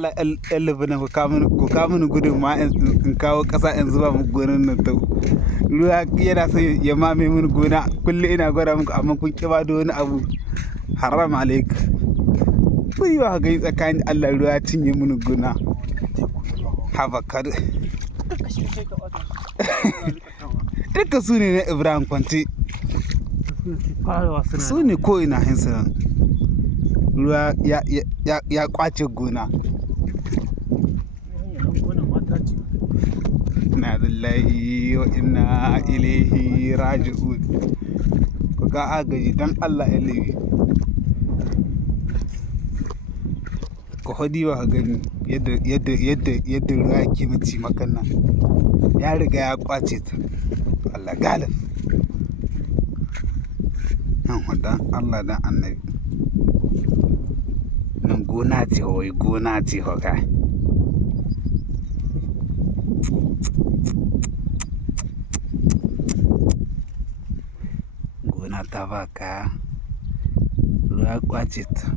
Allah yan lubuna ku kawo mini gudun ma in kawo ƙasa in zuba muku gonan nan ta ruwa yana son ya mame mini gona kullum ina gwada muku amma kun ƙi ba da wani abu haram alaikum. Kun yi wa gani tsakanin Allah ruwa ya cinye mini gona haba kar duka su ne na Ibrahim Kwante su ne ko ina hinsu nan ruwa ya kwace gona. Inna lillahi wa inna ilaihi raji'un. Ku ga agaji dan Allah ilaihi. Ku hodi wa gani yadda ruwa yake mace makan nan ya riga ya kwace ta. Allah galib. Dan Allah dan annabi. Nan gona ce wai gona ce haka. Gona ta baka ruwa kwace ta.